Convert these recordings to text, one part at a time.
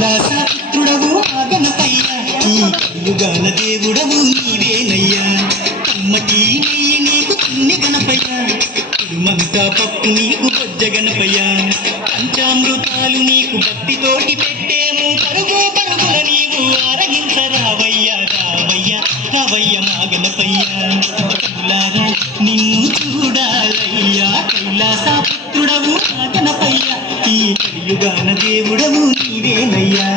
కైలాసపుత్రుడవు ఆ గణపయ్య ఈ కలియుగాన దేవుడవు నీవేనయ్యా కమ్మటి నెయ్యి నీకు చిన్ని గణపయ్య కుడుమంతా పప్పు నీకు బొజ్జ గణపయ్య పంచామృతాలు నీకు భక్తితోటి పెట్టేము పరుగు పరుగుల నీవు ఆరగించరావయ్యా రావయ్యా రావయ్య మా గణపయ్య కనులారా నిన్ను చూడాలయ్యా కైలాసపుత్రుడవు ఆ గణపయ్య ఈ కలియుగాన దేవుడవు నీవేనయ్యా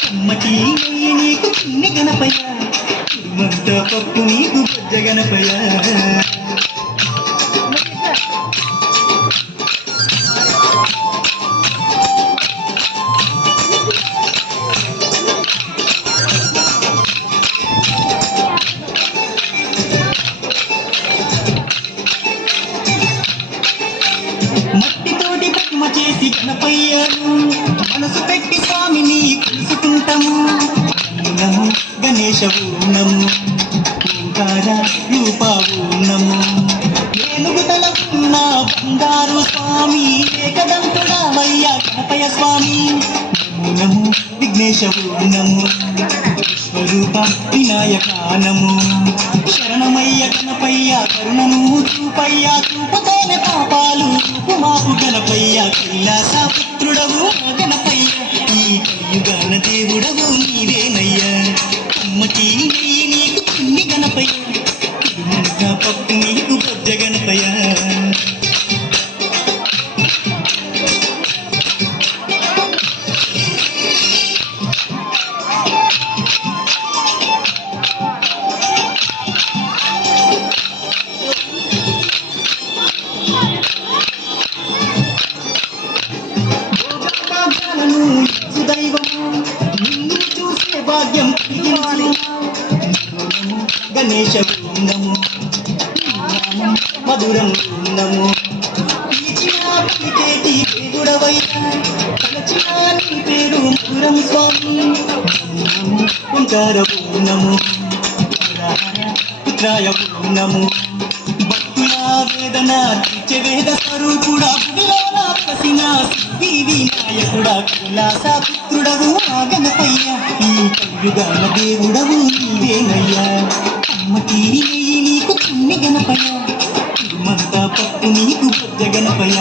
కమ్మటి నెయ్యి నీకు చిన్ని గణపయ్య కుడుమంతా పప్పు నీకు బొజ్జ గణపయ్య మట్టితోటి ప్రతిమ చేసి గణపయ్యను మనసు పెట్టి స్వామిని కొలుసుకుంటాము నము గణేశ నము ఓంకార రూప నము ఏనుగుతల ఉన్న బంగారు స్వామి ఏకదంతుడవయ్యా గణపయ్య స్వామి నమో నమో విఘ్నేశ నము విశ్వరూప వినాయక నము శరణమయ్య గణపయ్య కరుణను చూపయ్యా చూపుతోనే పాపాలు చూపు మాకు గణపయ్య కైలాసపుత్రుడవు గణపయ్య ఈ కలియుగాన దేవుడవు నీవేనయ్యా కమ్మటి నెయ్యి నీకు చిన్ని గణపయ్య కుడుమంతా పప్పు నీకు బొజ్జ గణపయ్య భాగ్యం గణేశ నము మధురం నము పలికేటి దేవుడవయ్యా తలచిన నీ పేరు మధురం స్వామి నము ఓంకార నము పుత్రాయ నము భక్తుల వేదన తీర్చే వేద స్వరూపుడా భువిలోన ప్రసిన సిద్ధి వినాయకుడా కైలాసపుత్రుడవు ఆ గణపయ్య ఈ కలియుగాన దేవుడవు నీవేనయ్యా కమ్మటి నెయ్యి నీకు చిన్ని గణపయ్య కుడుమంతా పప్పు నీకు బొజ్జ గణపయ్య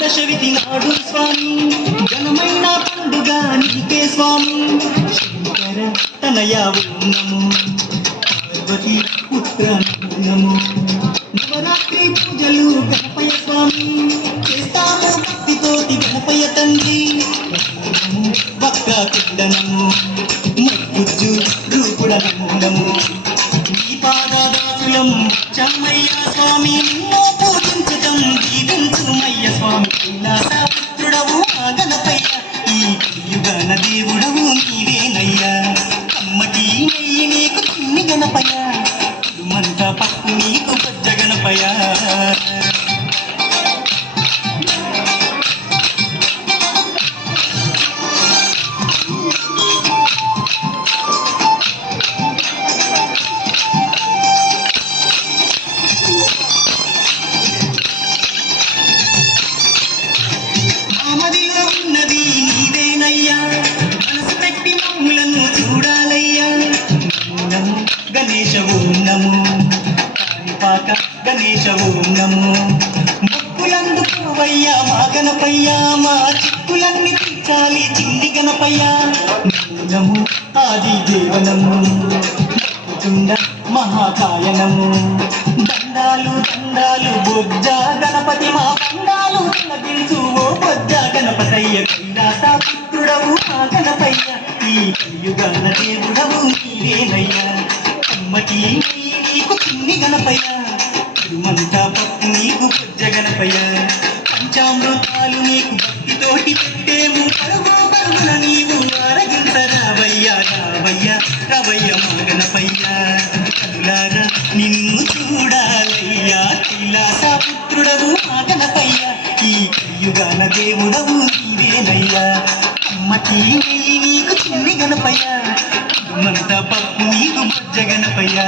దశవిధి నాడు స్వామి ఘనమైన పండుగ నీకే స్వామి శంకర తనయా నము పార్వతి పుత్ర నము నవరాత్రి పూజలు గణపయ్య స్వామి చేస్తాము భక్తితోటి గణపయ్య తండ్రి భక్త కిండనము మగ్గుజ్జు రూపుడ నము ఈ పాదాదాసులం చమ్మయ్య స్వామి నిన్నో పూజించటం దీవించుమయ్య స్వామి కైలాసపుత్రుడవు ఆ గణపయ్య ఈ కలియుగాన దేవుడవు నీవేనయ్యా కమ్మటి నెయ్యి నీకు చిన్ని గణపయ్య కుడుమంతా పప్పు నీకు బొజ్జ గణపయ్య గణేశ నము కాణిపాక గణేశ నము మొక్కులందుకోవయ్యా మా గణపయ్య మా చిక్కులన్నీ తీర్చాలి చిన్ని గణపయ్య నము ఆది దేవనము కుండ మహాకాయనము దండాలు దండాలు బొజ్జ గణపతి మా బండాలు తొలగించు ఓ బొజ్జ గణపతయ్య కైలాసపుత్రుడవు మా గణపయ్య ఈ కలియుగాన దేవుడవు నీవేనయ్యా కమ్మటి నెయ్యి నీకు చిన్ని గణపయ్య కుడుమంతా పప్పు నీకు బొజ్జ గణపయ్య పంచామృతాలు నీకు భక్తితోటి పెట్టేము పరుగు పరుగున నీవు ఆరగించరావయ్యా రావయ్యా రావయ్య మా గణపయ్య కనులారా నిన్ను చూడాలయ్యా కైలాసపుత్రుడవు మా గణపయ్య ఈ గన దేవుడవు నీవేనయ్యా అమ్మకి నెయ్యి నీకు చిన్ని గణపయ్యా కుటుంబంతా పప్పు నీకు బొజ్జ గణపయ్యా